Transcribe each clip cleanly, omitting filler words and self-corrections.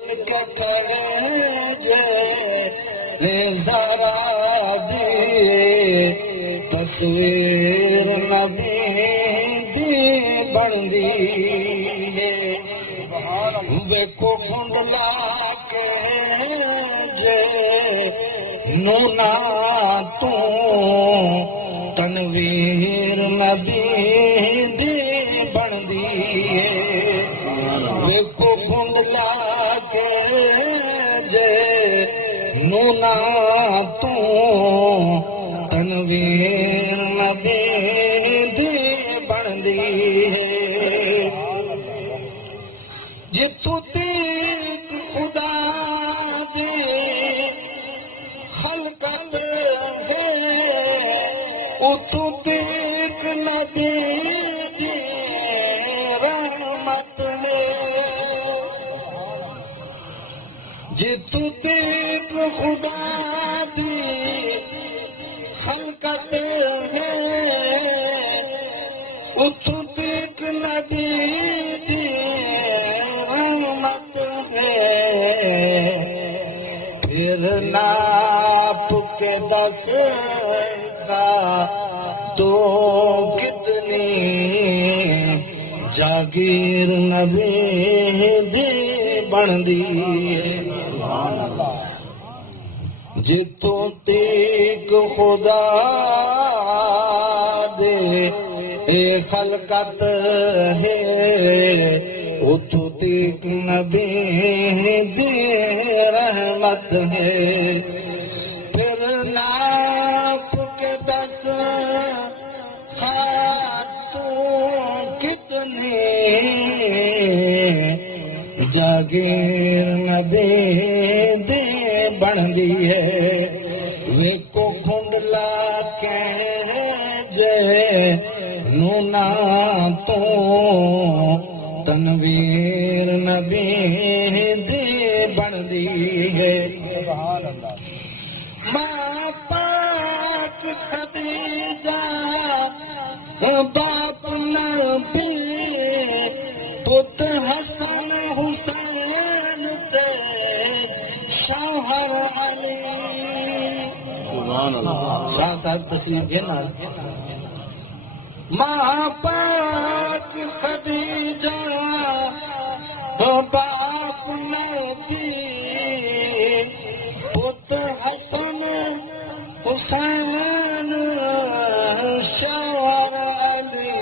کے کھڑے جے ذرا دی تصویر نبی دی بندی ہے ویکو گنڈلا کے جے نونا تو تنویر نبی دی بندی ہے ویکو گنڈلا کے جے نونا تو تنویر نبی دی بندی ہے جتو تیک خدا دی خلقت ہے اتو تیک نبی دی رحمت ہے جتو تیک خدا دی خلقت ہے اتو تیک نبی دی رحمت ہے پھر ناپ کے دس کا تو کتنی جاگیر نبی دی بندی جتوں تیک خدا دے اے خلقت ہے اتو تیک نبی دی رحمت ہے پھر ناپ کے دس خاتون کتنی جاگیر نبی دی بندی ہے ویکو گھنڈلا کے جے نونا تو تنویر نبی دی بندی ہے ماں پاک خدیجہ باپ نبی پت حسن حسین تے شوہر علی شاہ صاحب تشریف گھنا ماں پاک خدیجہ باپ نبی پت حسن حسین شوہر علی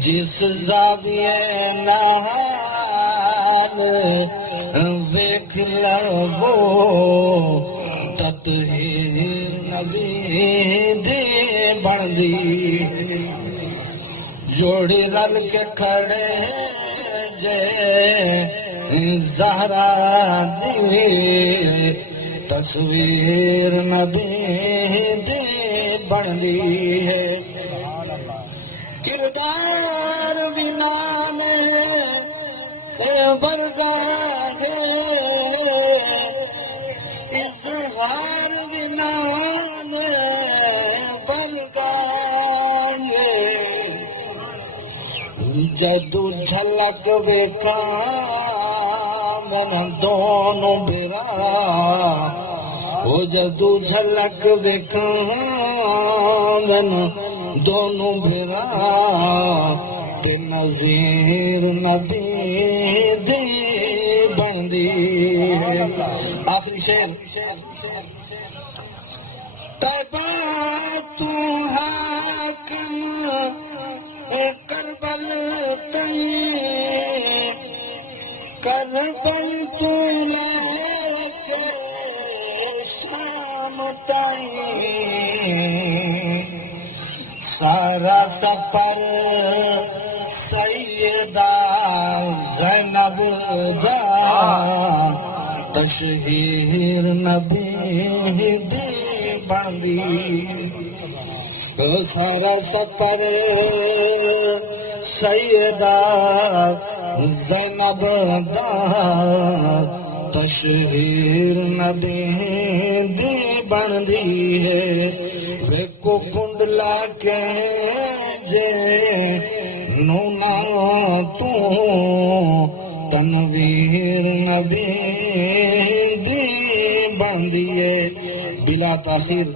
جس زاویے نہال ویکھ لو تطہیر نبی دی بندی جوڑی رل کے کھڑے جے زہرا دی تصویر نبی دی بندی ہے کردار بنان ورگا ہے اظہار بنان ورگا ہے جدو جھلک ویکھا من دونوں برا ہو جدو جھلک ویکھا من دونوں برا تے نظیر نبی دی بندی ہے آخری شعر طیبہ تو حاکم کربل کربل تو لے کے شام تائیں سارا سفر سیدہ زینب دا تشہیر نبی دی بندی سارا سفر سیدہ زینب دا تشہیر نبی دی بندی ہے ویکو کنڈلا کے جے نونا تو تنویر پیر نبی دی بندیے بلا تاخیر